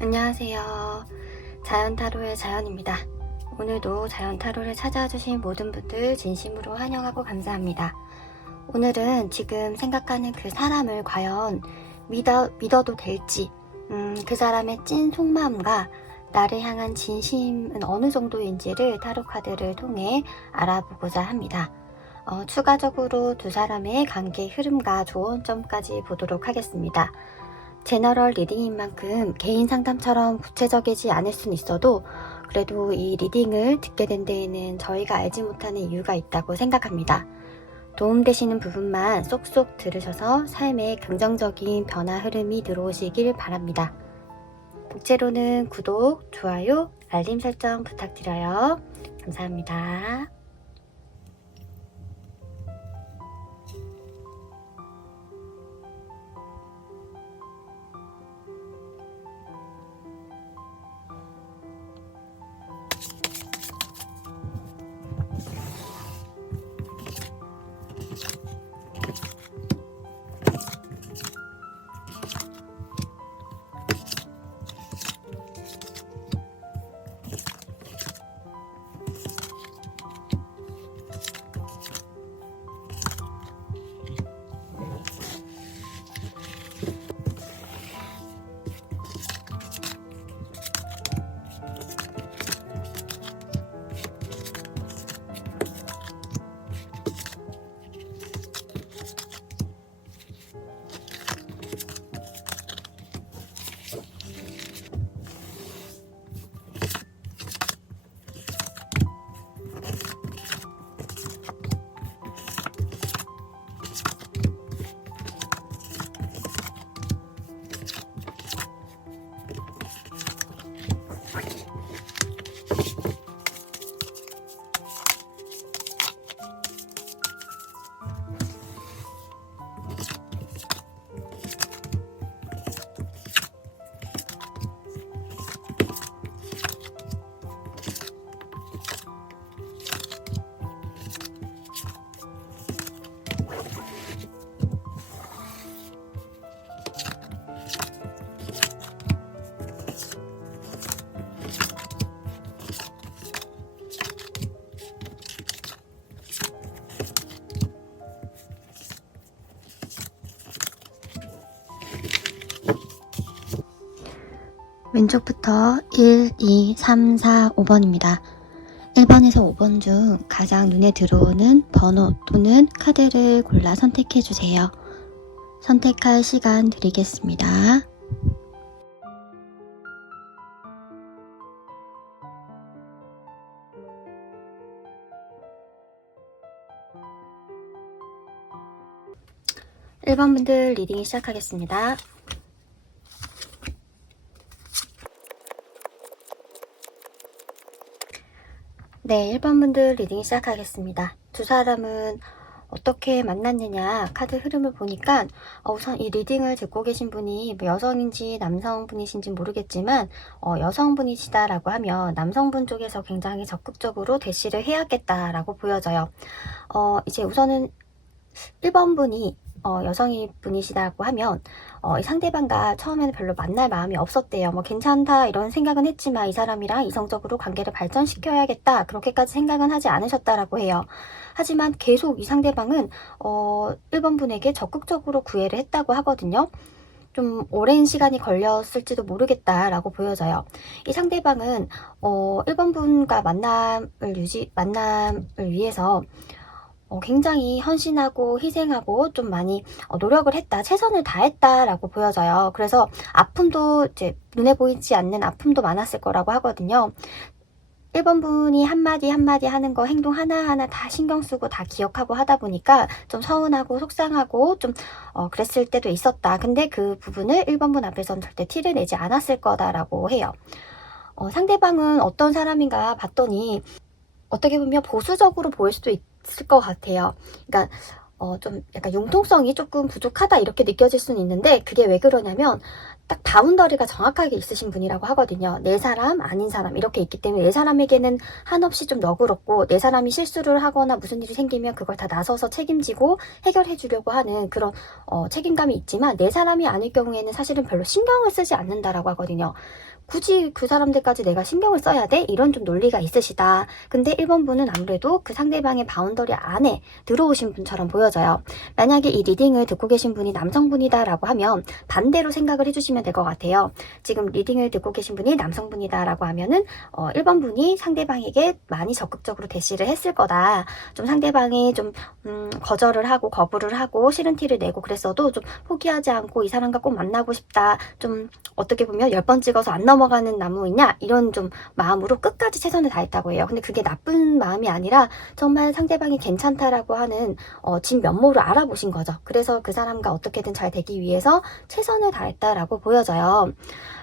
안녕하세요. 자연타로의 자연입니다. 오늘도 자연타로를 찾아주신 모든 분들 진심으로 환영하고 감사합니다. 오늘은 지금 생각하는 그 사람을 과연 믿어도 될지, 그 사람의 찐 속마음과 나를 향한 진심은 어느 정도인지를 타로 카드를 통해 알아보고자 합니다. 추가적으로 두 사람의 관계 흐름과 조언 점까지 보도록 하겠습니다. 제너럴 리딩인 만큼 개인 상담처럼 구체적이지 않을 수는 있어도 그래도 이 리딩을 듣게 된 데에는 저희가 알지 못하는 이유가 있다고 생각합니다. 도움되시는 부분만 쏙쏙 들으셔서 삶에 긍정적인 변화 흐름이 들어오시길 바랍니다. 복제로는 구독, 좋아요, 알림 설정 부탁드려요. 감사합니다. 왼쪽부터 1, 2, 3, 4, 5번입니다. 1번에서 5번 중 가장 눈에 들어오는 번호 또는 카드를 골라 선택해주세요. 선택할 시간 드리겠습니다. (1번) 분들 리딩 시작하겠습니다. 네, 1번 분들 리딩 시작하겠습니다. 두 사람은 어떻게 만났느냐 카드 흐름을 보니까 우선 이 리딩을 듣고 계신 분이 여성인지 남성분이신지 모르겠지만 여성분이시다라고 하면 남성분 쪽에서 굉장히 적극적으로 대시를 해야겠다라고 보여져요. 이제 우선은 1번 분이 여성이 분이시다고 하면 이 상대방과 처음에는 별로 만날 마음이 없었대요. 괜찮다 이런 생각은 했지만 이 사람이랑 이성적으로 관계를 발전시켜야겠다 그렇게까지 생각은 하지 않으셨다라고 해요. 하지만 계속 이 상대방은 1번 분에게 적극적으로 구애를 했다고 하거든요. 좀 오랜 시간이 걸렸을지도 모르겠다라고 보여져요. 이 상대방은 1번 분과 만남을 위해서 굉장히 헌신하고 희생하고 좀 많이 노력을 했다, 최선을 다했다라고 보여져요. 그래서 아픔도 이제 눈에 보이지 않는 아픔도 많았을 거라고 하거든요. 1번 분이 한마디 한마디 하는 거, 행동 하나하나 다 신경 쓰고 다 기억하고 하다 보니까 좀 서운하고 속상하고 좀 그랬을 때도 있었다. 근데 그 부분을 1번 분 앞에서는 절대 티를 내지 않았을 거다라고 해요. 상대방은 어떤 사람인가 봤더니 어떻게 보면 보수적으로 보일 수도 있을 것 같아요. 그러니까 좀 약간 융통성이 조금 부족하다 이렇게 느껴질 수는 있는데 그게 왜 그러냐면 딱 바운더리가 정확하게 있으신 분이라고 하거든요. 내 사람, 아닌 사람 이렇게 있기 때문에 내 사람에게는 한없이 좀 너그럽고 내 사람이 실수를 하거나 무슨 일이 생기면 그걸 다 나서서 책임지고 해결해 주려고 하는 그런 책임감이 있지만 내 사람이 아닐 경우에는 사실은 별로 신경을 쓰지 않는다라고 하거든요. 굳이 그 사람들까지 내가 신경을 써야 돼? 이런 좀 논리가 있으시다. 근데 1번 분은 아무래도 그 상대방의 바운더리 안에 들어오신 분처럼 보여져요. 만약에 이 리딩을 듣고 계신 분이 남성분이다라고 하면 반대로 생각을 해주시면 될 것 같아요. 지금 리딩을 듣고 계신 분이 남성분이다라고 하면은 1번 분이 상대방에게 많이 적극적으로 대시를 했을 거다. 좀 상대방이 좀 거절을 하고 거부를 하고 싫은 티를 내고 그랬어도 좀 포기하지 않고 이 사람과 꼭 만나고 싶다. 좀 어떻게 보면 10번 찍어서 안 넘어가는 나무이냐 이런 좀 마음으로 끝까지 최선을 다했다고 해요. 근데 그게 나쁜 마음이 아니라 정말 상대방이 괜찮다라고 하는 진 면모를 알아보신 거죠. 그래서 그 사람과 어떻게든 잘 되기 위해서 최선을 다했다라고 보여져요.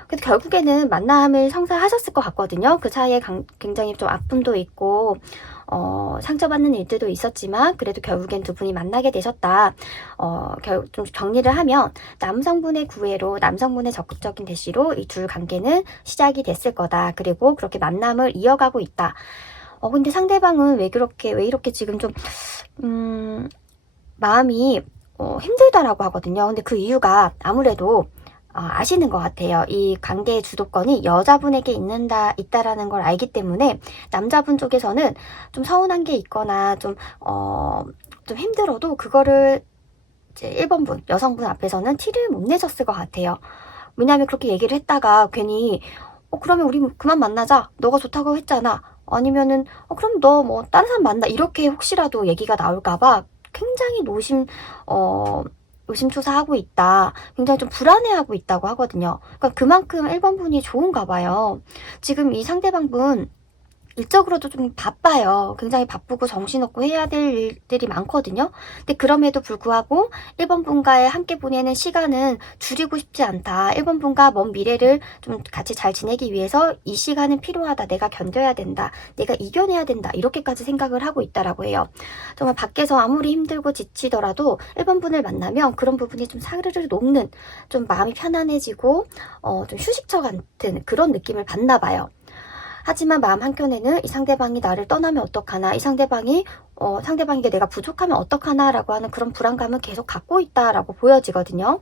근데 결국에는 만남을 성사하셨을 것 같거든요. 그 사이에 굉장히 좀 아픔도 있고 상처받는 일들도 있었지만 그래도 결국엔 두 분이 만나게 되셨다. 좀 정리를 하면 남성분의 구애로 남성분의 적극적인 대시로 이 둘 관계는 시작이 됐을 거다. 그리고 그렇게 만남을 이어가고 있다. 근데 상대방은 왜 이렇게 지금 좀 마음이 힘들다라고 하거든요. 근데 그 이유가 아무래도 아시는 것 같아요. 이 관계의 주도권이 여자분에게 있다라는 걸 알기 때문에 남자분 쪽에서는 좀 서운한 게 있거나 좀 힘들어도 그거를 이제 1번 분, 여성분 앞에서는 티를 못 내셨을 것 같아요. 왜냐하면 그렇게 얘기를 했다가 괜히 그러면 우리 그만 만나자. 너가 좋다고 했잖아. 아니면은 그럼 너 뭐 다른 사람 만나. 이렇게 혹시라도 얘기가 나올까봐 굉장히 의심초사하고 있다. 굉장히 좀 불안해하고 있다고 하거든요. 그러니까 그만큼 1번 분이 좋은가 봐요. 지금 이 상대방분 일적으로도 좀 바빠요. 굉장히 바쁘고 정신없고 해야 될 일들이 많거든요. 근데 그럼에도 불구하고 1번 분과의 함께 보내는 시간은 줄이고 싶지 않다. 1번 분과 먼 미래를 좀 같이 잘 지내기 위해서 이 시간은 필요하다. 내가 견뎌야 된다. 내가 이겨내야 된다. 이렇게까지 생각을 하고 있다라고 해요. 정말 밖에서 아무리 힘들고 지치더라도 1번 분을 만나면 그런 부분이 좀 사르르 녹는, 좀 마음이 편안해지고 좀 휴식처 같은 그런 느낌을 받나 봐요. 하지만 마음 한켠에는 이 상대방이 나를 떠나면 어떡하나, 이 상대방에게 내가 부족하면 어떡하나 라고 하는 그런 불안감을 계속 갖고 있다라고 보여지거든요.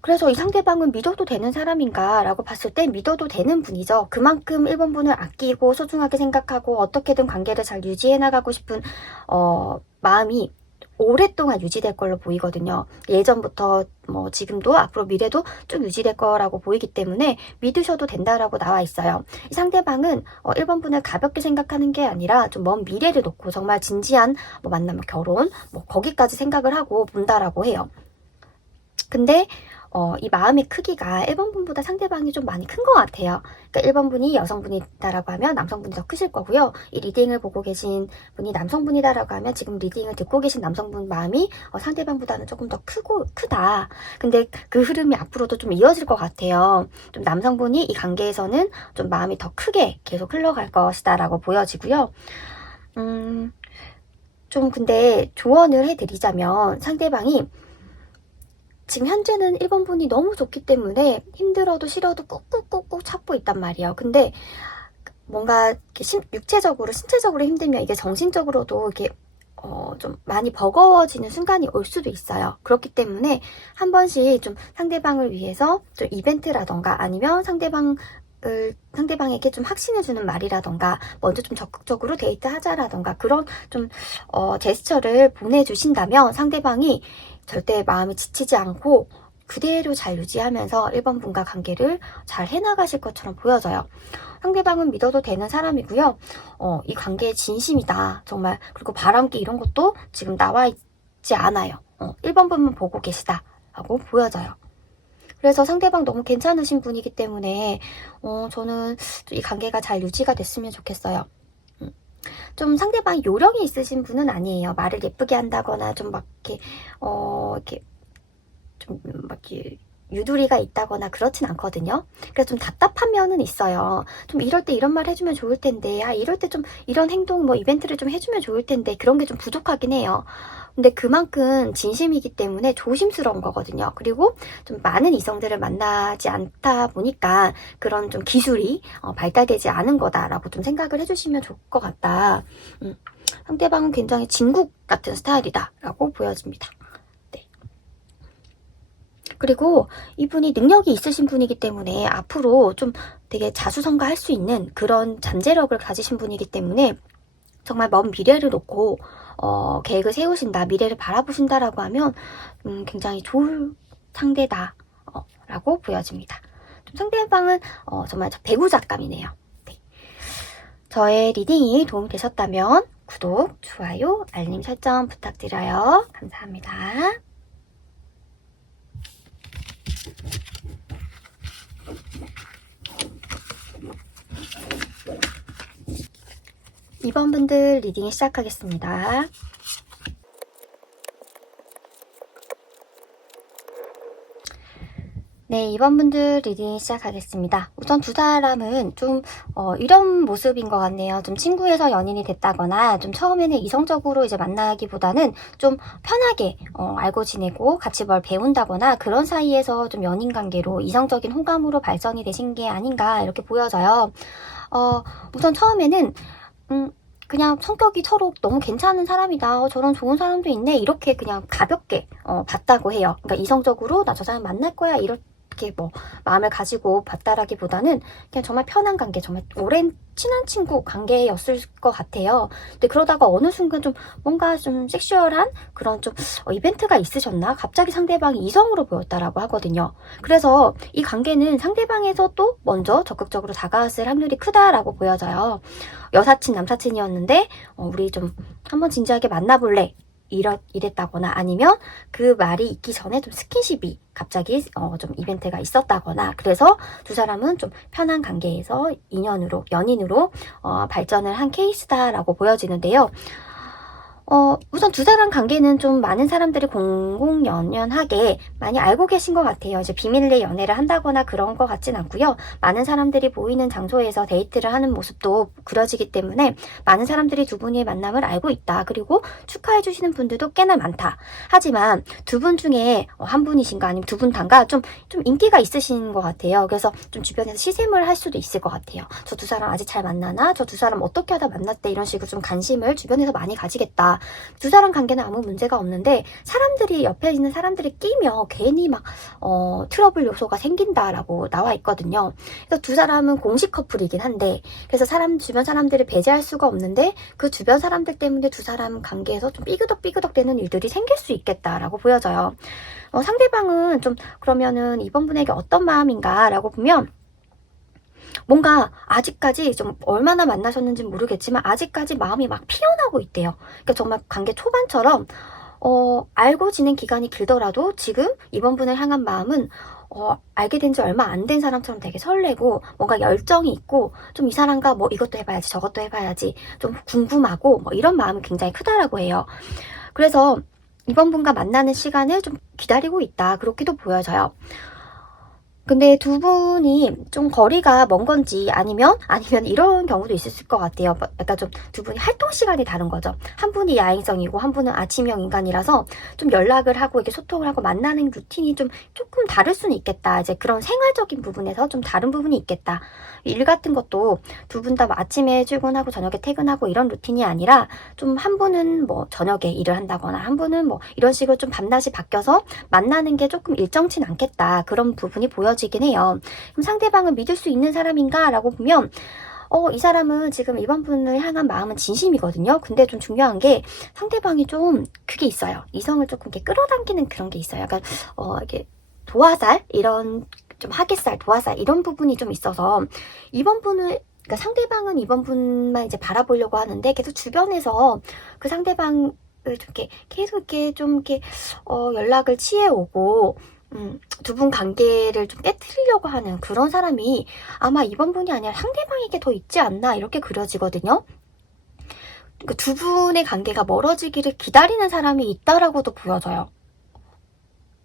그래서 이 상대방은 믿어도 되는 사람인가 라고 봤을 때 믿어도 되는 분이죠. 그만큼 1번 분을 아끼고 소중하게 생각하고 어떻게든 관계를 잘 유지해 나가고 싶은 마음이 오랫동안 유지될 걸로 보이거든요. 예전부터 뭐 지금도 앞으로 미래도 쭉 유지될 거라고 보이기 때문에 믿으셔도 된다라고 나와 있어요. 이 상대방은 1번 분을 가볍게 생각하는 게 아니라 좀 먼 미래를 놓고 정말 진지한 뭐 만남, 결혼 뭐 거기까지 생각을 하고 본다라고 해요. 근데 이 마음의 크기가 1번 분보다 상대방이 좀 많이 큰 것 같아요. 그러니까 1번 분이 여성분이다라고 하면 남성분이 더 크실 거고요. 이 리딩을 보고 계신 분이 남성분이다라고 하면 지금 리딩을 듣고 계신 남성분 마음이 상대방보다는 조금 더 크다. 근데 그 흐름이 앞으로도 좀 이어질 것 같아요. 좀 남성분이 이 관계에서는 좀 마음이 더 크게 계속 흘러갈 것이다라고 보여지고요. 좀 근데 조언을 해드리자면 상대방이 지금 현재는 1번 분이 너무 좋기 때문에 힘들어도 싫어도 꾹꾹꾹꾹 참고 있단 말이에요. 근데 뭔가 이렇게 육체적으로, 신체적으로 힘들면 이게 정신적으로도 이렇게 좀 많이 버거워지는 순간이 올 수도 있어요. 그렇기 때문에 한 번씩 좀 상대방을 위해서 좀 이벤트라던가 아니면 상대방에게 좀 확신해주는 말이라던가 먼저 좀 적극적으로 데이트하자라던가 그런 좀 제스처를 보내주신다면 상대방이 절대 마음이 지치지 않고 그대로 잘 유지하면서 1번 분과 관계를 잘 해나가실 것처럼 보여져요. 상대방은 믿어도 되는 사람이고요. 이 관계에 진심이다. 정말. 그리고 바람기 이런 것도 지금 나와 있지 않아요. 1번 분만 보고 계시다. 라고 보여져요. 그래서 상대방 너무 괜찮으신 분이기 때문에 저는 이 관계가 잘 유지가 됐으면 좋겠어요. 좀 상대방 요령이 있으신 분은 아니에요. 말을 예쁘게 한다거나 좀 막 이렇게 좀 막 이렇게 유두리가 있다거나 그렇진 않거든요. 그래서 좀 답답한 면은 있어요. 좀 이럴 때 이런 말 해주면 좋을 텐데, 이럴 때 좀 이런 행동, 뭐 이벤트를 좀 해주면 좋을 텐데, 그런 게 좀 부족하긴 해요. 근데 그만큼 진심이기 때문에 조심스러운 거거든요. 그리고 좀 많은 이성들을 만나지 않다 보니까 그런 좀 기술이 발달되지 않은 거다라고 좀 생각을 해주시면 좋을 것 같다. 상대방은 굉장히 진국 같은 스타일이다라고 보여집니다. 그리고 이분이 능력이 있으신 분이기 때문에 앞으로 좀 되게 자수성가할 수 있는 그런 잠재력을 가지신 분이기 때문에 정말 먼 미래를 놓고 계획을 세우신다, 미래를 바라보신다라고 하면 굉장히 좋은 상대다 라고 보여집니다. 좀 상대방은 정말 배구작감이네요. 네. 저의 리딩이 도움이 되셨다면 구독, 좋아요, 알림 설정 부탁드려요. 감사합니다. 이번 분들 리딩 시작하겠습니다. 네, 이번 분들 리딩 시작하겠습니다. 우선 두 사람은 좀 이런 모습인 것 같네요. 좀 친구에서 연인이 됐다거나 좀 처음에는 이성적으로 이제 만나기보다는 좀 편하게 알고 지내고 같이 뭘 배운다거나 그런 사이에서 좀 연인 관계로 이성적인 호감으로 발전이 되신 게 아닌가 이렇게 보여져요. 우선 처음에는 그냥 성격이 서로 너무 괜찮은 사람이다. 저런 좋은 사람도 있네. 이렇게 그냥 가볍게 봤다고 해요. 그러니까 이성적으로 나 저 사람 만날 거야. 이렇게 뭐 마음을 가지고 봤다라기보다는 그냥 정말 편한 관계, 정말 오랜 친한 친구 관계였을 것 같아요. 근데 그러다가 어느 순간 좀 뭔가 좀 섹슈얼한 그런 좀 이벤트가 있으셨나? 갑자기 상대방이 이성으로 보였다라고 하거든요. 그래서 이 관계는 상대방에서 또 먼저 적극적으로 다가왔을 확률이 크다라고 보여져요. 여사친, 남사친이었는데 우리 좀 한번 진지하게 만나볼래? 이랬다거나 아니면 그 말이 있기 전에 좀 스킨십이 갑자기 좀 이벤트가 있었다거나 그래서 두 사람은 좀 편한 관계에서 인연으로, 연인으로 발전을 한 케이스다라고 보여지는데요. 우선 두 사람 관계는 좀 많은 사람들이 공공연연하게 많이 알고 계신 것 같아요. 이제 비밀리에 연애를 한다거나 그런 것 같진 않고요. 많은 사람들이 보이는 장소에서 데이트를 하는 모습도 그려지기 때문에 많은 사람들이 두 분의 만남을 알고 있다. 그리고 축하해 주시는 분들도 꽤나 많다. 하지만 두 분 중에 한 분이신가 아니면 두 분 단가 좀 인기가 있으신 것 같아요. 그래서 좀 주변에서 시샘을 할 수도 있을 것 같아요. 저 두 사람 아직 잘 만나나? 저 두 사람 어떻게 하다 만났대? 이런 식으로 좀 관심을 주변에서 많이 가지겠다. 두 사람 관계는 아무 문제가 없는데 사람들이 옆에 있는 사람들이 끼면 괜히 막 트러블 요소가 생긴다라고 나와 있거든요. 그래서 두 사람은 공식 커플이긴 한데 그래서 주변 사람들을 배제할 수가 없는데 그 주변 사람들 때문에 두 사람 관계에서 좀 삐그덕 되는 일들이 생길 수 있겠다라고 보여져요. 상대방은 좀 그러면은 이번 분에게 어떤 마음인가라고 보면 뭔가 아직까지 좀 얼마나 만나셨는지 모르겠지만 아직까지 마음이 막 피어나고 있대요. 그러니까 정말 관계 초반처럼 알고 지낸 기간이 길더라도 지금 이번 분을 향한 마음은 알게 된 지 얼마 안 된 사람처럼 되게 설레고 뭔가 열정이 있고 좀 이 사람과 뭐 이것도 해봐야지 저것도 해봐야지 좀 궁금하고 뭐 이런 마음이 굉장히 크다라고 해요. 그래서 이번 분과 만나는 시간을 좀 기다리고 있다 그렇게도 보여져요. 근데 두 분이 좀 거리가 먼 건지 아니면 이런 경우도 있을 것 같아요. 약간 좀 두 분이 활동 시간이 다른 거죠. 한 분이 야행성이고 한 분은 아침형 인간이라서 좀 연락을 하고 이렇게 소통을 하고 만나는 루틴이 좀 조금 다를 수는 있겠다. 이제 그런 생활적인 부분에서 좀 다른 부분이 있겠다. 일 같은 것도 두 분 다 아침에 출근하고 저녁에 퇴근하고 이런 루틴이 아니라 좀 한 분은 뭐 저녁에 일을 한다거나 한 분은 뭐 이런 식으로 좀 밤낮이 바뀌어서 만나는 게 조금 일정치 않겠다. 그런 부분이 보여지긴 해요. 그럼 상대방을 믿을 수 있는 사람인가? 라고 보면 이 사람은 지금 이번 분을 향한 마음은 진심이거든요. 근데 좀 중요한 게 상대방이 좀 그게 있어요. 이성을 조금 이렇게 끌어당기는 그런 게 있어요. 약간 이게 도화살 이런 좀 하객살, 도화살 이런 부분이 좀 있어서 이번 분을 그러니까 상대방은 이번 분만 이제 바라보려고 하는데 계속 주변에서 그 상대방을 좀 이렇게 계속 이렇게 좀 이렇게 연락을 취해오고 두 분 관계를 좀 깨트리려고 하는 그런 사람이 아마 이번 분이 아니라 상대방에게 더 있지 않나 이렇게 그려지거든요. 그러니까 두 분의 관계가 멀어지기를 기다리는 사람이 있다라고도 보여져요.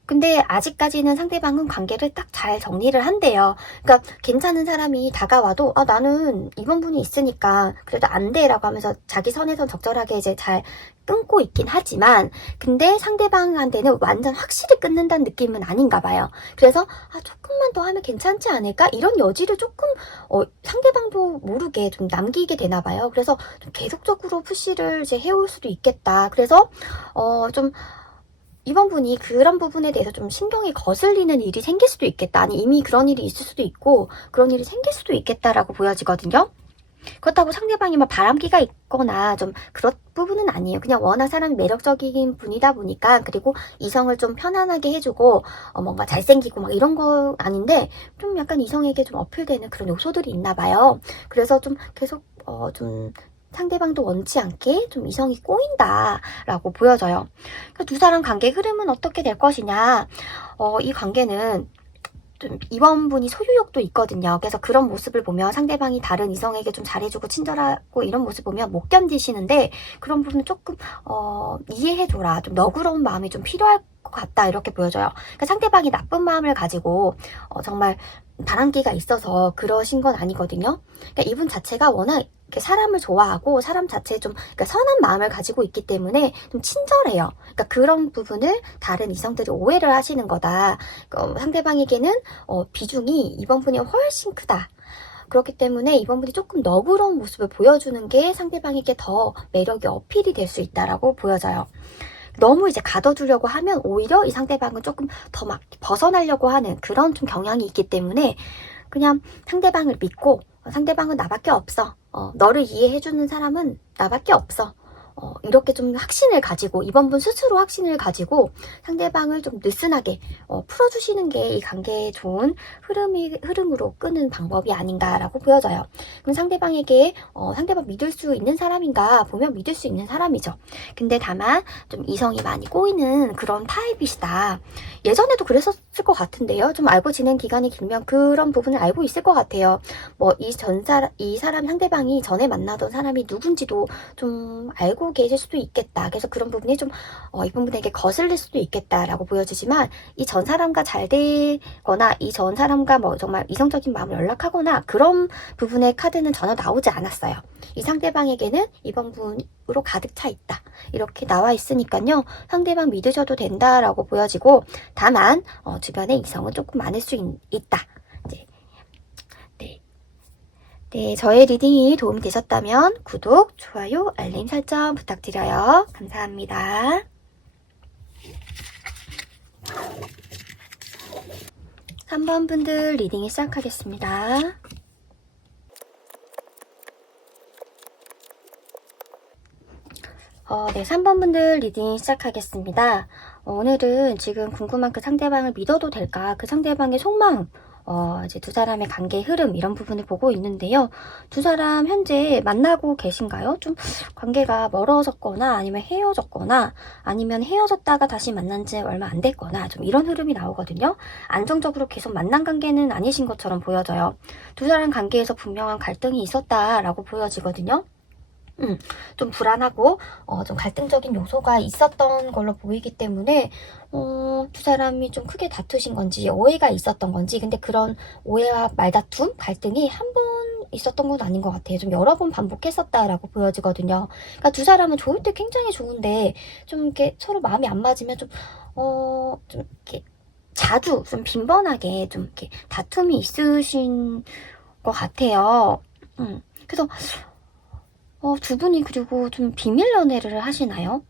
근데 아직까지는 상대방은 관계를 딱 잘 정리를 한대요. 그러니까 괜찮은 사람이 다가와도 아 나는 이번 분이 있으니까 그래도 안 돼라고 하면서 자기 선에선 적절하게 이제 잘 끊고 있긴 하지만 근데 상대방한테는 완전 확실히 끊는다는 느낌은 아닌가 봐요. 그래서 아 조금만 더 하면 괜찮지 않을까? 이런 여지를 조금 상대방도 모르게 좀 남기게 되나 봐요. 그래서 좀 계속적으로 푸시를 이제 해올 수도 있겠다. 그래서 좀 이번 분이 그런 부분에 대해서 좀 신경이 거슬리는 일이 생길 수도 있겠다. 아니 이미 그런 일이 있을 수도 있고 그런 일이 생길 수도 있겠다라고 보여지거든요. 그렇다고 상대방이 막 바람기가 있거나 좀 그런 부분은 아니에요. 그냥 워낙 사람이 매력적인 분이다 보니까 그리고 이성을 좀 편안하게 해주고 뭔가 잘생기고 막 이런 거 아닌데 좀 약간 이성에게 좀 어필되는 그런 요소들이 있나 봐요. 그래서 좀 계속 좀 상대방도 원치 않게 좀 이성이 꼬인다라고 보여져요. 그러니까 두 사람 관계 흐름은 어떻게 될 것이냐. 이 관계는 좀 이번 분이 소유욕도 있거든요. 그래서 그런 모습을 보면 상대방이 다른 이성에게 좀 잘해주고 친절하고 이런 모습 보면 못 견디시는데 그런 부분은 조금 이해해줘라. 좀 너그러운 마음이 좀 필요할 것 같다 이렇게 보여져요. 그러니까 상대방이 나쁜 마음을 가지고 정말 바람기가 있어서 그러신 건 아니거든요. 그러니까 이분 자체가 워낙 사람을 좋아하고 사람 자체에 좀 그러니까 선한 마음을 가지고 있기 때문에 좀 친절해요. 그러니까 그런 부분을 다른 이성들이 오해를 하시는 거다. 상대방에게는 비중이 이번 분이 훨씬 크다. 그렇기 때문에 이번 분이 조금 너그러운 모습을 보여주는 게 상대방에게 더 매력이 어필이 될 수 있다라고 보여져요. 너무 이제 가둬두려고 하면 오히려 이 상대방은 조금 더 막 벗어나려고 하는 그런 좀 경향이 있기 때문에 그냥 상대방을 믿고 상대방은 나밖에 없어. 너를 이해해주는 사람은 나밖에 없어. 이렇게 좀 확신을 가지고 이번 분 스스로 확신을 가지고 상대방을 좀 느슨하게 풀어주시는 게 이 관계에 좋은 흐름으로 끄는 방법이 아닌가라고 보여져요. 그럼 상대방에게 상대방 믿을 수 있는 사람인가 보면 믿을 수 있는 사람이죠. 근데 다만 좀 이성이 많이 꼬이는 그런 타입이시다. 예전에도 그랬었을 것 같은데요. 좀 알고 지낸 기간이 길면 그런 부분을 알고 있을 것 같아요. 뭐 이 사람 상대방이 전에 만나던 사람이 누군지도 좀 알고 계실 수도 있겠다. 그래서 그런 부분이 좀 이분에게 거슬릴 수도 있겠다라고 보여지지만 이 전 사람과 잘 되거나 이 전 사람과 뭐 정말 이성적인 마음을 연락하거나 그런 부분의 카드는 전혀 나오지 않았어요. 이 상대방에게는 이번 분으로 가득 차 있다. 이렇게 나와 있으니까요. 상대방 믿으셔도 된다라고 보여지고 다만 주변에 이성은 조금 많을 수 있다. 네, 저의 리딩이 도움이 되셨다면 구독, 좋아요, 알림 설정 부탁드려요. 감사합니다. 삼 번 분들 리딩이 시작하겠습니다. 네, 3번 분들 리딩 시작하겠습니다. 오늘은 지금 궁금한 그 상대방을 믿어도 될까? 그 상대방의 속마음, 이제 두 사람의 관계 흐름 이런 부분을 보고 있는데요. 두 사람 현재 만나고 계신가요? 좀 관계가 멀어졌거나 아니면 헤어졌거나 아니면 헤어졌다가 다시 만난 지 얼마 안 됐거나 좀 이런 흐름이 나오거든요. 안정적으로 계속 만난 관계는 아니신 것처럼 보여져요. 두 사람 관계에서 분명한 갈등이 있었다라고 보여지거든요. 좀 불안하고 좀 갈등적인 요소가 있었던 걸로 보이기 때문에 두 사람이 좀 크게 다투신 건지 오해가 있었던 건지 근데 그런 오해와 말다툼, 갈등이 한 번 있었던 건 아닌 것 같아요. 좀 여러 번 반복했었다라고 보여지거든요. 그러니까 두 사람은 좋을 때 굉장히 좋은데 좀 이렇게 서로 마음이 안 맞으면 좀 이렇게 자주 좀 빈번하게 좀 이렇게 다툼이 있으신 것 같아요. 그래서 두 분이 그리고 좀 비밀 연애를 하시나요?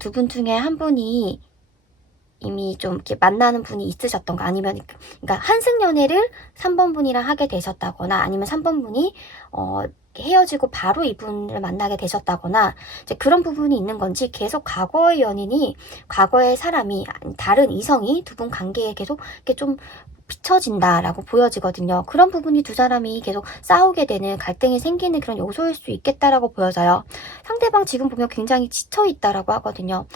두 분 중에 한 분이 이미 좀 이렇게 만나는 분이 있으셨던가 아니면 그러니까 한승 연애를 3번 분이랑 하게 되셨다거나 아니면 3번 분이 헤어지고 바로 이분을 만나게 되셨다거나 이제 그런 부분이 있는 건지 계속 과거의 연인이 과거의 사람이 다른 이성이 두 분 관계에 계속 이렇게 좀 비춰진다라고 보여지거든요. 그런 부분이 두 사람이 계속 싸우게 되는 갈등이 생기는 그런 요소일 수 있겠다라고 보여져요. 상대방 지금 보면 굉장히 지쳐있다라고 하거든요.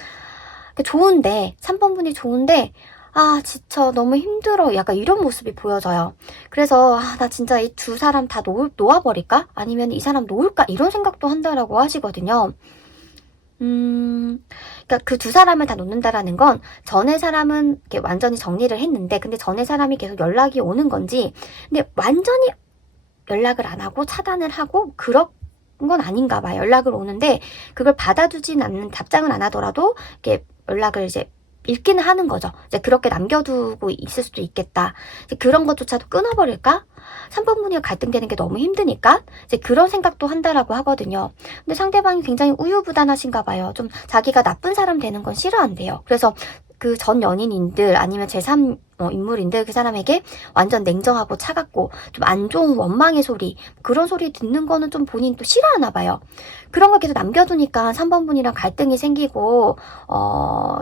좋은데 3번 분이 좋은데 아 지쳐 너무 힘들어 약간 이런 모습이 보여져요. 그래서 나 진짜 이 두 사람 다 놓아버릴까? 아니면 이 사람 놓을까? 이런 생각도 한다라고 하시거든요. 그러니까 그 두 사람을 다 놓는다라는 건 전에 사람은 이렇게 완전히 정리를 했는데 근데 전에 사람이 계속 연락이 오는 건지 근데 완전히 연락을 안 하고 차단을 하고 그런 건 아닌가 봐. 연락을 오는데 그걸 받아주진 않는 답장을 안 하더라도 이렇게 연락을 이제 읽기는 하는 거죠. 이제 그렇게 남겨두고 있을 수도 있겠다. 이제 그런 것조차도 끊어버릴까? 3번 분이가 갈등되는 게 너무 힘드니까 이제 그런 생각도 한다라고 하거든요. 근데 상대방이 굉장히 우유부단하신가 봐요. 좀 자기가 나쁜 사람 되는 건 싫어한대요. 그래서 그 전 연인인들 아니면 제3 인물인들 그 사람에게 완전 냉정하고 차갑고 좀 안 좋은 원망의 소리 그런 소리 듣는 거는 좀 본인 또 싫어하나 봐요. 그런 걸 계속 남겨두니까 3번 분이랑 갈등이 생기고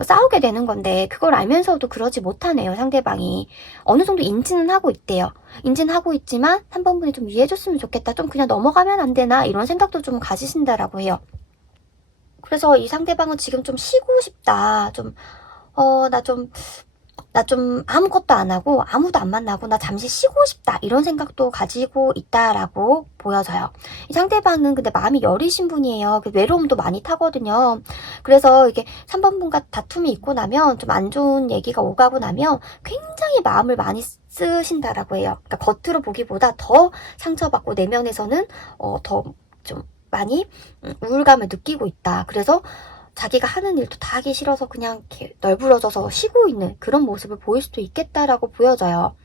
싸우게 되는 건데 그걸 알면서도 그러지 못하네요. 상대방이 어느 정도 인지는 하고 있대요. 인지는 하고 있지만 3번 분이 좀 이해해줬으면 좋겠다. 좀 그냥 넘어가면 안 되나 이런 생각도 좀 가지신다라고 해요. 그래서 이 상대방은 지금 좀 쉬고 싶다. 나 좀 아무것도 안 하고 아무도 안 만나고 나 잠시 쉬고 싶다 이런 생각도 가지고 있다라고 보여져요. 이 상대방은 근데 마음이 여리신 분이에요. 외로움도 많이 타거든요. 그래서 이게 3번 분과 다툼이 있고 나면 좀 안 좋은 얘기가 오가고 나면 굉장히 마음을 많이 쓰신다라고 해요. 그러니까 겉으로 보기보다 더 상처받고 내면에서는 더 좀 많이 우울감을 느끼고 있다. 그래서 자기가 하는 일도 다 하기 싫어서 그냥 이렇게 널브러져서 쉬고 있는 그런 모습을 보일 수도 있겠다라고 보여져요.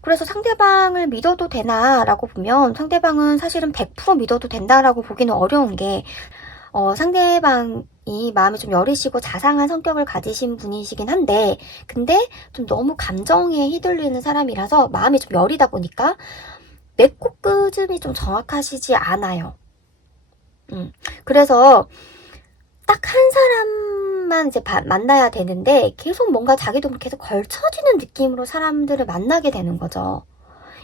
그래서 상대방을 믿어도 되나라고 보면 상대방은 사실은 100% 믿어도 된다라고 보기는 어려운 게 상대방이 마음이 좀 여리시고 자상한 성격을 가지신 분이시긴 한데 근데 좀 너무 감정에 휘둘리는 사람이라서 마음이 좀 여리다 보니까 맺고 끄음이 좀 정확하시지 않아요. 그래서 딱 한 사람만 이제 만나야 되는데 계속 뭔가 자기도 계속 걸쳐지는 느낌으로 사람들을 만나게 되는 거죠.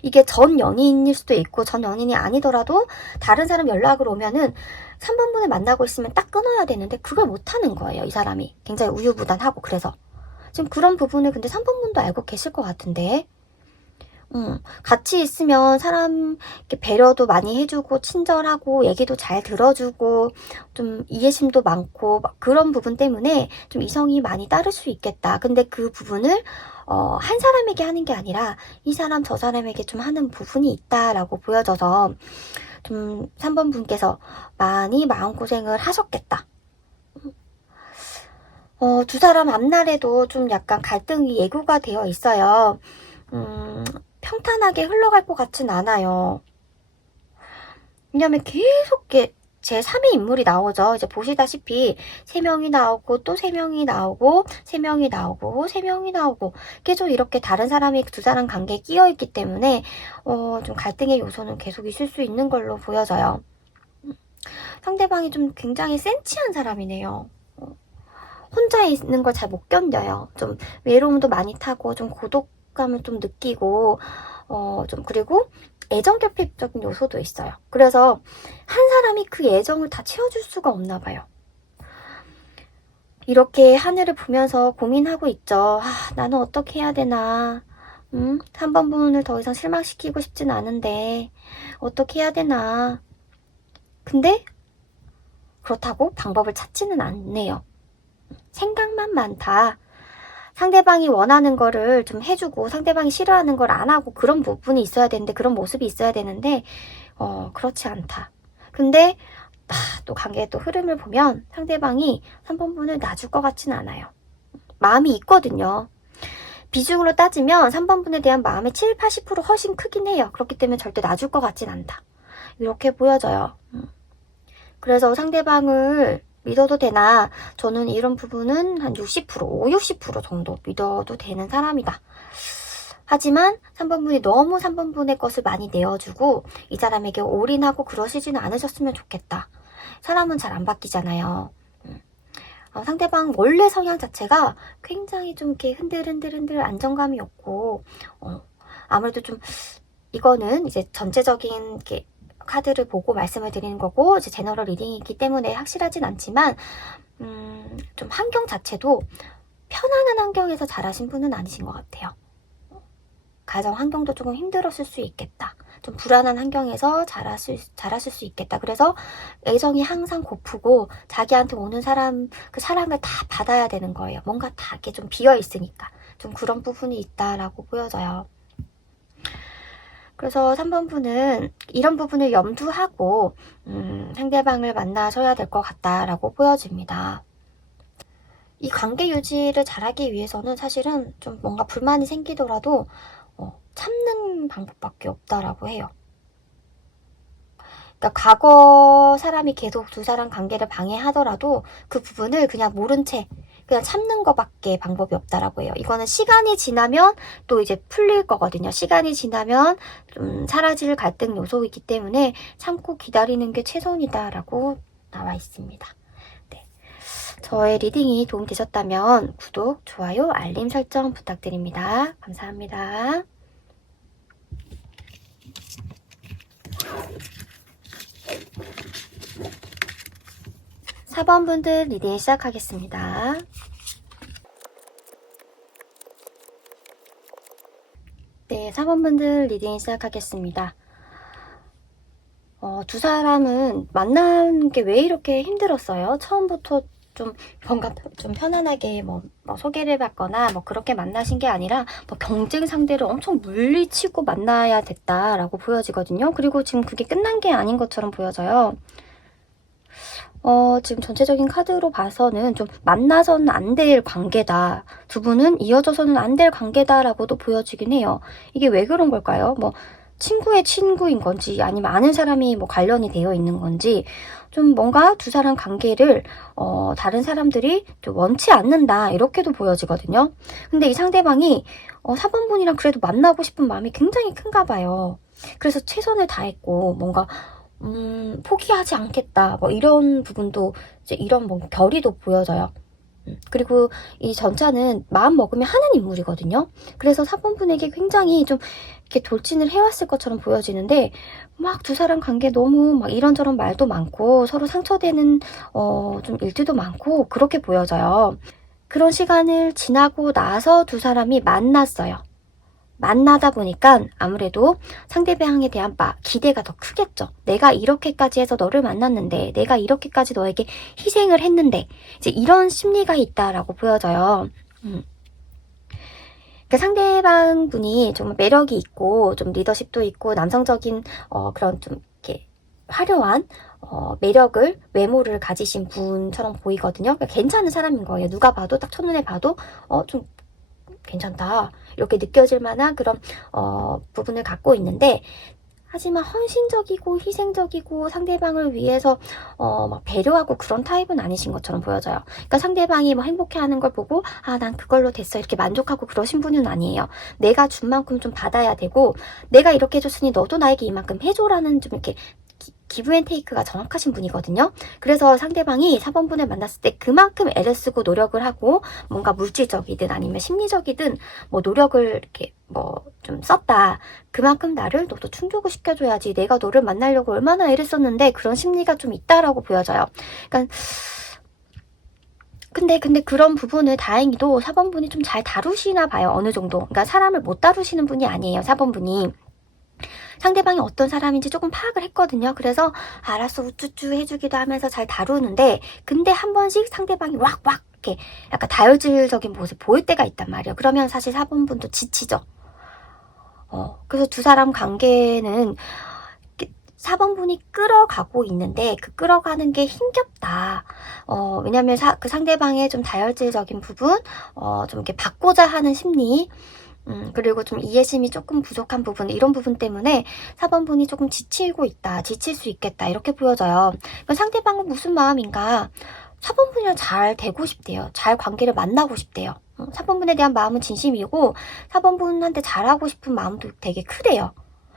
이게 전 연인일 수도 있고 전 연인이 아니더라도 다른 사람 연락을 오면은 3번 분을 만나고 있으면 딱 끊어야 되는데 그걸 못하는 거예요. 이 사람이 굉장히 우유부단하고 그래서 지금 그런 부분을 근데 3번 분도 알고 계실 것 같은데 같이 있으면 사람 이렇게 배려도 많이 해주고 친절하고 얘기도 잘 들어주고 좀 이해심도 많고 막 그런 부분 때문에 좀 이성이 많이 따를 수 있겠다. 근데 그 부분을 한 사람에게 하는 게 아니라 이 사람 저 사람에게 좀 하는 부분이 있다라고 보여져서 좀 3번 분께서 많이 마음고생을 하셨겠다. 두 사람 앞날에도 좀 약간 갈등이 예고가 되어 있어요. 평탄하게 흘러갈 것 같진 않아요. 왜냐면 계속 제3의 인물이 나오죠. 이제 보시다시피 3명이 나오고 또 3명이 나오고 3명이 나오고 3명이 나오고 계속 이렇게 다른 사람이 두 사람 관계에 끼어 있기 때문에 좀 갈등의 요소는 계속 있을 수 있는 걸로 보여져요. 상대방이 좀 굉장히 센치한 사람이네요. 혼자 있는 걸 잘 못 견뎌요. 좀 외로움도 많이 타고 좀 고독감을 좀 느끼고 좀 그리고 애정 결핍적인 요소도 있어요. 그래서 한 사람이 그 애정을 다 채워줄 수가 없나 봐요. 이렇게 하늘을 보면서 고민하고 있죠. 나는 어떻게 해야 되나. 3번 분을 더 이상 실망시키고 싶진 않은데 어떻게 해야 되나. 근데 그렇다고 방법을 찾지는 않네요. 생각만 많다. 상대방이 원하는 거를 좀 해주고 상대방이 싫어하는 걸 안 하고 그런 부분이 있어야 되는데 그런 모습이 있어야 되는데 그렇지 않다. 근데 또 관계의 또 흐름을 보면 상대방이 3번 분을 놔줄 것 같진 않아요. 마음이 있거든요. 비중으로 따지면 3번 분에 대한 마음의 7, 80% 훨씬 크긴 해요. 그렇기 때문에 절대 놔줄 것 같진 않다. 이렇게 보여져요. 그래서 상대방을 믿어도 되나? 저는 이런 부분은 한 60%, 50% 정도 믿어도 되는 사람이다. 하지만 3번 분이 너무 3번 분의 것을 많이 내어주고 이 사람에게 올인하고 그러시지는 않으셨으면 좋겠다. 사람은 잘 안 바뀌잖아요. 상대방 원래 성향 자체가 굉장히 좀 이렇게 흔들흔들 안정감이 없고 아무래도 좀 이거는 이제 전체적인 이렇게 카드를 보고 말씀을 드리는 거고 이제 제너럴 리딩이기 때문에 확실하진 않지만 좀 환경 자체도 편안한 환경에서 자라신 분은 아니신 것 같아요. 가정 환경도 조금 힘들었을 수 있겠다. 좀 불안한 환경에서 자라실 수 있겠다. 그래서 애정이 항상 고프고 자기한테 오는 사람, 그 사랑을 다 받아야 되는 거예요. 뭔가 다 이렇게 좀 비어 있으니까. 좀 그런 부분이 있다라고 보여져요. 그래서 3번 분은 이런 부분을 염두하고 상대방을 만나셔야 될 것 같다라고 보여집니다. 이 관계 유지를 잘하기 위해서는 사실은 좀 뭔가 불만이 생기더라도 참는 방법밖에 없다라고 해요. 그러니까 과거 사람이 계속 두 사람 관계를 방해하더라도 그 부분을 그냥 모른 채 그냥 참는 것밖에 방법이 없다라고 해요. 이거는 시간이 지나면 또 이제 풀릴 거거든요. 시간이 지나면 좀 사라질 갈등 요소이기 때문에 참고 기다리는 게 최선이다라고 나와 있습니다. 네. 저의 리딩이 도움되셨다면 구독, 좋아요, 알림 설정 부탁드립니다. 감사합니다. 4번 분들 리딩 시작하겠습니다. 네, 4번 분들 리딩 시작하겠습니다. 두 사람은 만나는 게 왜 이렇게 힘들었어요? 처음부터 좀 뭔가 좀 편안하게 뭐 소개를 받거나 뭐 그렇게 만나신 게 아니라 뭐 경쟁 상대를 엄청 물리치고 만나야 됐다라고 보여지거든요. 그리고 지금 그게 끝난 게 아닌 것처럼 보여져요. 지금 전체적인 카드로 봐서는 좀 만나서는 안 될 관계다. 두 분은 이어져서는 안 될 관계다라고도 보여지긴 해요. 이게 왜 그런 걸까요? 뭐 친구의 친구인 건지 아니면 아는 사람이 뭐 관련이 되어 있는 건지 좀 뭔가 두 사람 관계를 다른 사람들이 좀 원치 않는다 이렇게도 보여지거든요. 근데 이 상대방이 4번 분이랑 그래도 만나고 싶은 마음이 굉장히 큰가 봐요. 그래서 최선을 다했고 뭔가 포기하지 않겠다. 뭐 이런 부분도 이제 이런 뭐 결의도 보여져요. 그리고 이 전차는 마음 먹으면 하는 인물이거든요. 그래서 4번 분에게 굉장히 좀 이렇게 돌진을 해왔을 것처럼 보여지는데 막 두 사람 관계 너무 막 이런저런 말도 많고 서로 상처되는 좀 일들도 많고 그렇게 보여져요. 그런 시간을 지나고 나서 두 사람이 만났어요. 만나다 보니까 아무래도 상대방에 대한 기대가 더 크겠죠. 내가 이렇게까지 해서 너를 만났는데, 내가 이렇게까지 너에게 희생을 했는데, 이제 이런 심리가 있다라고 보여져요. 그러니까 상대방 분이 좀 매력이 있고, 좀 리더십도 있고, 남성적인 그런 좀 이렇게 화려한 매력을, 외모를 가지신 분처럼 보이거든요. 그러니까 괜찮은 사람인 거예요. 누가 봐도, 딱 첫눈에 봐도, 좀 괜찮다 이렇게 느껴질 만한 그런 부분을 갖고 있는데 하지만 헌신적이고 희생적이고 상대방을 위해서 막 배려하고 그런 타입은 아니신 것처럼 보여져요. 그러니까 상대방이 뭐 행복해하는 걸 보고 난 그걸로 됐어 이렇게 만족하고 그러신 분은 아니에요. 내가 준 만큼 좀 받아야 되고 내가 이렇게 해줬으니 너도 나에게 이만큼 해줘라는 좀 이렇게 기브앤테이크가 정확하신 분이거든요. 그래서 상대방이 4번분을 만났을 때 그만큼 애를 쓰고 노력을 하고 뭔가 물질적이든 아니면 심리적이든 뭐 노력을 이렇게 뭐 좀 썼다. 그만큼 나를 너도 충족을 시켜줘야지. 내가 너를 만나려고 얼마나 애를 썼는데 그런 심리가 좀 있다라고 보여져요. 그러니까 근데 그런 부분을 다행히도 4번분이 좀 잘 다루시나 봐요. 어느 정도. 그러니까 사람을 못 다루시는 분이 아니에요. 4번분이. 상대방이 어떤 사람인지 조금 파악을 했거든요. 그래서 알았어 우쭈쭈 해주기도 하면서 잘 다루는데 근데 한 번씩 상대방이 왁왁 이렇게 약간 다혈질적인 모습 보일 때가 있단 말이에요. 그러면 사실 4번분도 지치죠. 그래서 두 사람 관계는 4번분이 끌어가고 있는데 그 끌어가는 게 힘겹다. 왜냐면 그 상대방의 좀 다혈질적인 부분, 좀 이렇게 받고자 하는 심리, 그리고 좀 이해심이 조금 부족한 부분, 이런 부분 때문에 4번분이 조금 지치고 있다, 지칠 수 있겠다, 이렇게 보여져요. 그러니까 상대방은 무슨 마음인가? 4번분이랑 잘 되고 싶대요. 잘 관계를 만나고 싶대요. 4번분에 대한 마음은 진심이고, 4번분한테 잘하고 싶은 마음도 되게 크대요.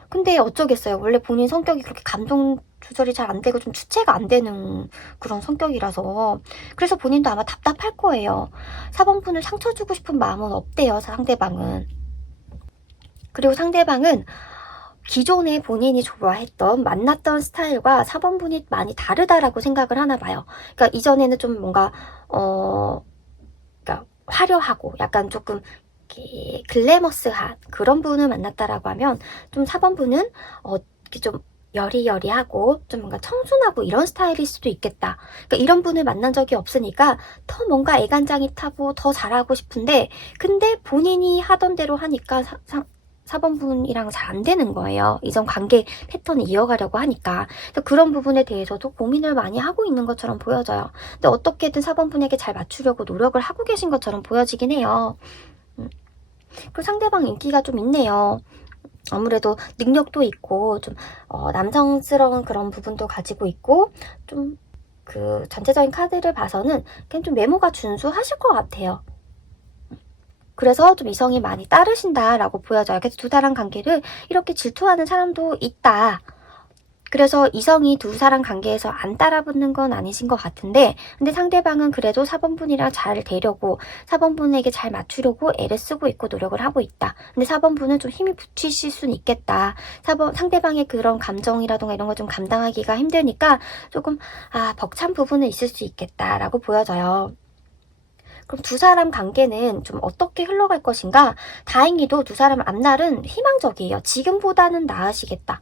근데 어쩌겠어요. 원래 본인 성격이 그렇게 감정 조절이 잘 안 되고 좀 주체가 안 되는 그런 성격이라서 그래서 본인도 아마 답답할 거예요. 4번분을 상처 주고 싶은 마음은 없대요. 상대방은. 그리고 상대방은 기존에 본인이 좋아했던 만났던 스타일과 4번분이 많이 다르다라고 생각을 하나 봐요. 그러니까 이전에는 좀 뭔가 그러니까 화려하고 약간 조금 이렇게 글래머스한 그런 분을 만났다라고 하면 좀 4번분은 이렇게 좀 여리여리하고 좀 뭔가 청순하고 이런 스타일일 수도 있겠다. 그러니까 이런 분을 만난 적이 없으니까 더 뭔가 애간장이 타고 더 잘하고 싶은데 근데 본인이 하던 대로 하니까 4번분이랑 잘 안 되는 거예요. 이전 관계 패턴을 이어가려고 하니까. 그런 부분에 대해서도 고민을 많이 하고 있는 것처럼 보여져요. 근데 어떻게든 4번분에게 잘 맞추려고 노력을 하고 계신 것처럼 보여지긴 해요. 그 상대방 인기가 좀 있네요. 아무래도 능력도 있고 좀 남성스러운 그런 부분도 가지고 있고 좀 그 전체적인 카드를 봐서는 그냥 좀 외모가 준수하실 것 같아요. 그래서 좀 이성이 많이 따르신다라고 보여져요. 그래서 두 사람 관계를 이렇게 질투하는 사람도 있다. 그래서 이성이 두 사람 관계에서 안 따라붙는 건 아니신 것 같은데 근데 상대방은 그래도 4번분이랑 잘 되려고 4번분에게 잘 맞추려고 애를 쓰고 있고 노력을 하고 있다. 근데 4번분은 좀 힘이 붙이실 수는 있겠다. 상대방의 그런 감정이라던가 이런 거 좀 감당하기가 힘드니까 조금 벅찬 부분은 있을 수 있겠다라고 보여져요. 그럼 두 사람 관계는 좀 어떻게 흘러갈 것인가? 다행히도 두 사람 앞날은 희망적이에요. 지금보다는 나으시겠다.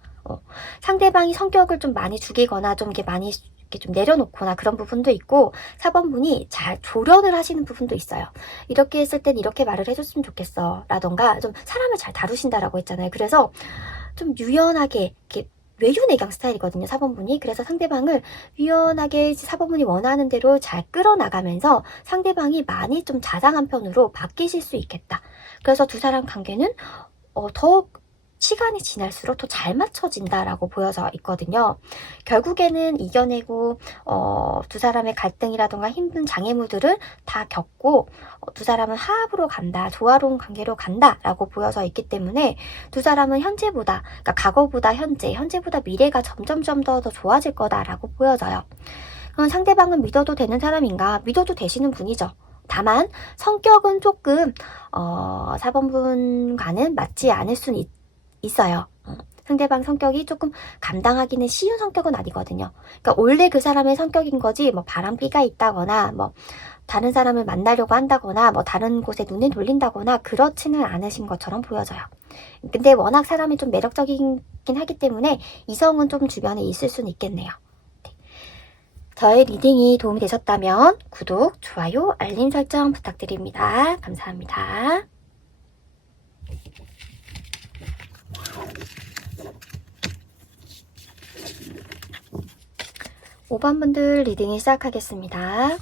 상대방이 성격을 좀 많이 죽이거나 좀 이렇게 많이 이렇게 좀 내려놓거나 그런 부분도 있고 4번분이 잘 조련을 하시는 부분도 있어요. 이렇게 했을 땐 이렇게 말을 해줬으면 좋겠어 라던가 좀 사람을 잘 다루신다라고 했잖아요. 그래서 좀 유연하게 이렇게 외유내강 스타일이거든요. 4번분이. 그래서 상대방을 유연하게 4번분이 원하는 대로 잘 끌어나가면서 상대방이 많이 좀 자상한 편으로 바뀌실 수 있겠다. 그래서 두 사람 관계는 더 시간이 지날수록 더 잘 맞춰진다라고 보여져 있거든요. 결국에는 이겨내고 두 사람의 갈등이라던가 힘든 장애물들을 다 겪고 두 사람은 화합으로 간다, 조화로운 관계로 간다라고 보여져 있기 때문에 두 사람은 현재보다, 그러니까 과거보다 현재보다 미래가 점점점 더 좋아질 거다라고 보여져요. 그럼 상대방은 믿어도 되는 사람인가? 믿어도 되시는 분이죠. 다만 성격은 조금 4번분과는 맞지 않을 수는 있어요. 상대방 성격이 조금 감당하기는 쉬운 성격은 아니거든요. 그러니까 원래 그 사람의 성격인 거지 뭐 바람기가 있다거나 뭐 다른 사람을 만나려고 한다거나 뭐 다른 곳에 눈을 돌린다거나 그렇지는 않으신 것처럼 보여져요. 근데 워낙 사람이 좀 매력적이긴 하기 때문에 이성은 좀 주변에 있을 수는 있겠네요. 네. 저의 리딩이 도움이 되셨다면 구독, 좋아요, 알림 설정 부탁드립니다. 감사합니다. 5번분들 리딩을 시작하겠습니다.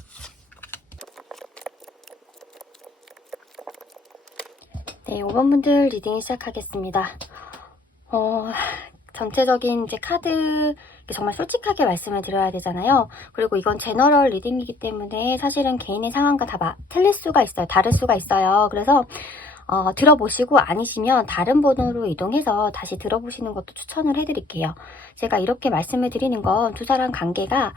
네, 5번분들 리딩을 시작하겠습니다. 전체적인 이제 카드 정말 솔직하게 말씀을 드려야 되잖아요. 그리고 이건 제너럴 리딩이기 때문에 사실은 개인의 상황과 다 틀릴 수가 있어요. 다를 수가 있어요. 그래서 들어보시고 아니시면 다른 번호로 이동해서 다시 들어보시는 것도 추천을 해드릴게요. 제가 이렇게 말씀을 드리는 건 두 사람 관계가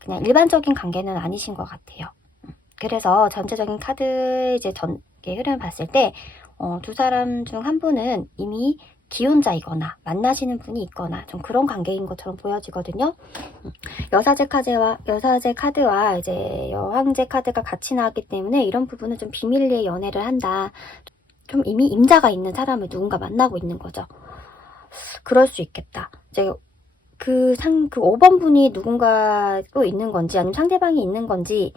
그냥 일반적인 관계는 아니신 것 같아요. 그래서 전체적인 카드 이제 흐름을 봤을 때 두 사람 중 한 분은 이미 기혼자이거나 만나시는 분이 있거나 좀 그런 관계인 것처럼 보여지거든요. 여사제 카드와 이제 여왕제 카드가 같이 나왔기 때문에 이런 부분은 좀 비밀리에 연애를 한다. 좀 이미 임자가 있는 사람을 누군가 만나고 있는 거죠. 그럴 수 있겠다. 이제 그 5번 분이 누군가 또 있는 건지 아니면 상대방이 있는 건지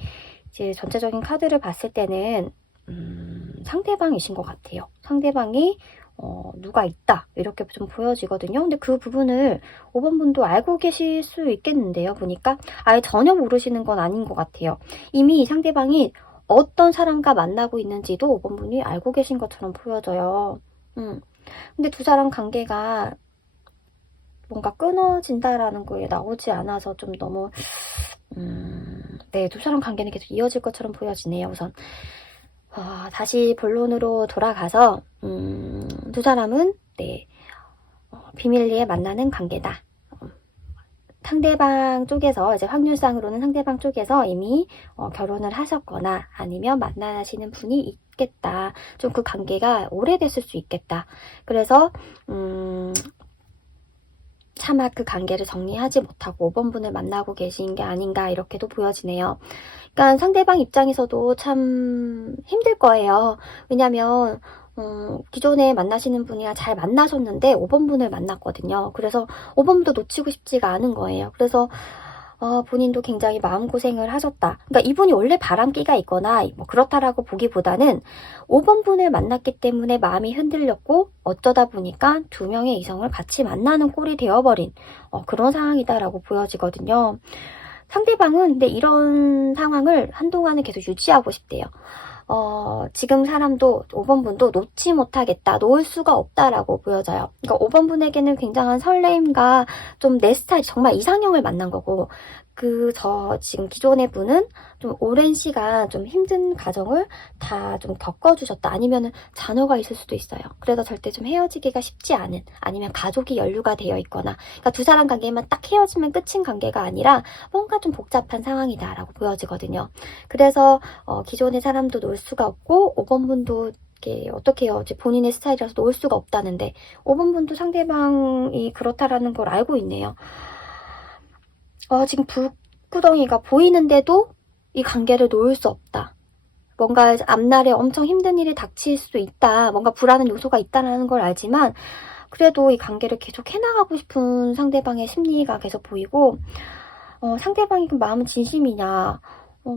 이제 전체적인 카드를 봤을 때는 상대방이신 것 같아요. 상대방이 누가 있다 이렇게 좀 보여지거든요. 근데 그 부분을 5번 분도 알고 계실 수 있겠는데요. 보니까 아예 전혀 모르시는 건 아닌 것 같아요. 이미 상대방이 어떤 사람과 만나고 있는지도 5번 분이 알고 계신 것처럼 보여져요. 근데 두 사람 관계가 뭔가 끊어진다라는 거에 나오지 않아서 좀 너무 네, 두 사람 관계는 계속 이어질 것처럼 보여지네요. 우선 다시 본론으로 돌아가서 두 사람은 네, 비밀리에 만나는 관계다. 상대방 쪽에서 이제 확률상으로는 상대방 쪽에서 이미 결혼을 하셨거나 아니면 만나시는 분이 있겠다. 좀 그 관계가 오래됐을 수 있겠다. 그래서 차마 그 관계를 정리하지 못하고 5번 분을 만나고 계신 게 아닌가 이렇게도 보여지네요. 그러니까 상대방 입장에서도 참 힘들 거예요. 왜냐면 기존에 만나시는 분이랑 잘 만나셨는데 5번 분을 만났거든요. 그래서 5번 분도 놓치고 싶지가 않은 거예요. 그래서 본인도 굉장히 마음고생을 하셨다. 그러니까 이분이 원래 바람기가 있거나 뭐 그렇다라고 보기보다는 5번 분을 만났기 때문에 마음이 흔들렸고 어쩌다 보니까 두 명의 이성을 같이 만나는 꼴이 되어버린 그런 상황이다라고 보여지거든요. 상대방은 근데 이런 상황을 한동안은 계속 유지하고 싶대요. 지금 사람도 5번 분도 놓지 못하겠다, 놓을 수가 없다라고 보여져요. 그러니까 5번 분에게는 굉장한 설레임과 좀 내 스타일, 정말 이상형을 만난 거고, 지금 기존의 분은 좀 오랜 시간 좀 힘든 과정을 다 좀 겪어주셨다. 아니면은 자녀가 있을 수도 있어요. 그래서 절대 좀 헤어지기가 쉽지 않은, 아니면 가족이 연루가 되어 있거나, 그러니까 두 사람 관계만 딱 헤어지면 끝인 관계가 아니라 뭔가 좀 복잡한 상황이다라고 보여지거든요. 그래서 기존의 사람도 놓을 수가 없고 5번 분도 어떻게 해요? 이제 본인의 스타일이라서 놓을 수가 없다는데 5번 분도 상대방이 그렇다라는 걸 알고 있네요. 지금 불구덩이가 보이는데도 이 관계를 놓을 수 없다. 뭔가 앞날에 엄청 힘든 일이 닥칠 수도 있다. 뭔가 불안한 요소가 있다는 걸 알지만 그래도 이 관계를 계속 해나가고 싶은 상대방의 심리가 계속 보이고 상대방이 그 마음은 진심이냐?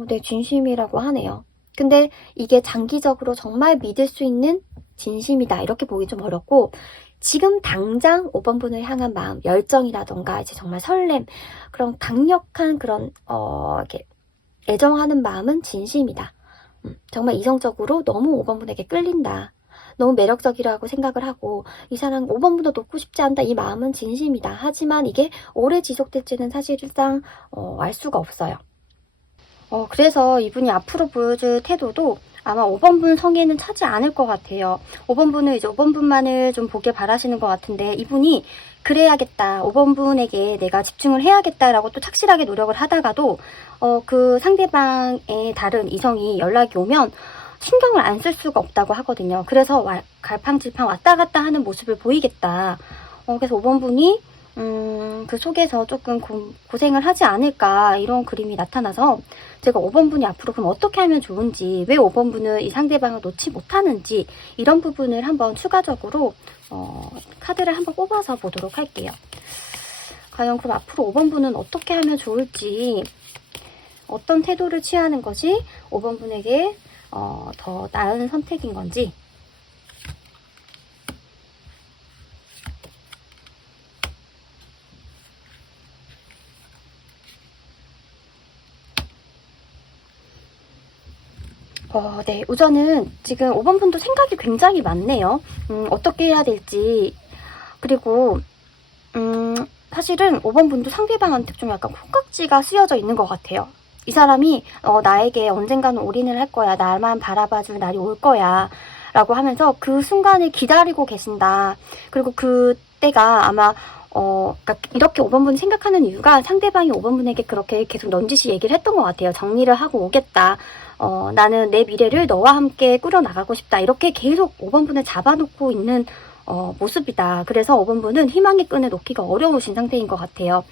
네, 진심이라고 하네요. 근데 이게 장기적으로 정말 믿을 수 있는 진심이다 이렇게 보기 좀 어렵고 지금 당장 5번 분을 향한 마음, 열정이라던가 이제 정말 설렘, 그런 강력한 그런 이렇게 애정하는 마음은 진심이다. 정말 이성적으로 너무 5번 분에게 끌린다. 너무 매력적이라고 생각을 하고 이 사람 5번 분도 놓고 싶지 않다. 이 마음은 진심이다. 하지만 이게 오래 지속될지는 사실상 알 수가 없어요. 그래서 이분이 앞으로 보여줄 태도도 아마 5번 분 성에는 차지 않을 것 같아요. 5번 분은 이제 5번 분만을 좀 보길 바라시는 것 같은데 이분이 그래야겠다. 5번 분에게 내가 집중을 해야겠다라고 또 착실하게 노력을 하다가도 그 상대방의 다른 이성이 연락이 오면 신경을 안 쓸 수가 없다고 하거든요. 그래서 갈팡질팡 왔다 갔다 하는 모습을 보이겠다. 그래서 5번 분이 그 속에서 조금 고생을 하지 않을까 이런 그림이 나타나서 제가 5번 분이 앞으로 그럼 어떻게 하면 좋은지, 왜 5번 분은 이 상대방을 놓지 못하는지 이런 부분을 한번 추가적으로 카드를 한번 뽑아서 보도록 할게요. 과연 그럼 앞으로 5번 분은 어떻게 하면 좋을지, 어떤 태도를 취하는 것이 5번 분에게 더 나은 선택인 건지. 네. 우선은 지금 5번 분도 생각이 굉장히 많네요. 어떻게 해야 될지. 그리고, 사실은 5번 분도 상대방한테 좀 약간 콩깍지가 쓰여져 있는 것 같아요. 이 사람이, 나에게 언젠가는 올인을 할 거야. 나만 바라봐줄 날이 올 거야. 라고 하면서 그 순간을 기다리고 계신다. 그리고 그때가 아마, 그러니까 이렇게 5번 분이 생각하는 이유가 상대방이 5번 분에게 그렇게 계속 넌지시 얘기를 했던 것 같아요. 정리를 하고 오겠다. 나는 내 미래를 너와 함께 꾸려나가고 싶다. 이렇게 계속 5번 분을 잡아놓고 있는 모습이다. 그래서 5번 분은 희망의 끈을 놓기가 어려우신 상태인 것 같아요.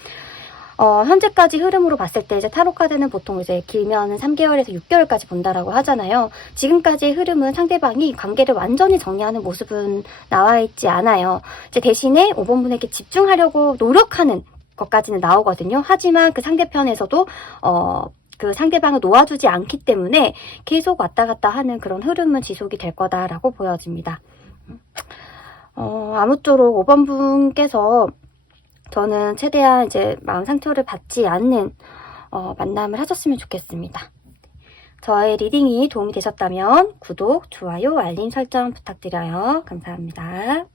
현재까지 흐름으로 봤을 때 이제 타로 카드는 보통 이제 길면 3개월에서 6개월까지 본다라고 하잖아요. 지금까지의 흐름은 상대방이 관계를 완전히 정리하는 모습은 나와 있지 않아요. 이제 대신에 5번 분에게 집중하려고 노력하는 것까지는 나오거든요. 하지만 그 상대편에서도 그 상대방을 놓아주지 않기 때문에 계속 왔다 갔다 하는 그런 흐름은 지속이 될 거다라고 보여집니다. 아무쪼록 5번 분께서 저는 최대한 이제 마음 상처를 받지 않는 만남을 하셨으면 좋겠습니다. 저의 리딩이 도움이 되셨다면 구독, 좋아요, 알림 설정 부탁드려요. 감사합니다.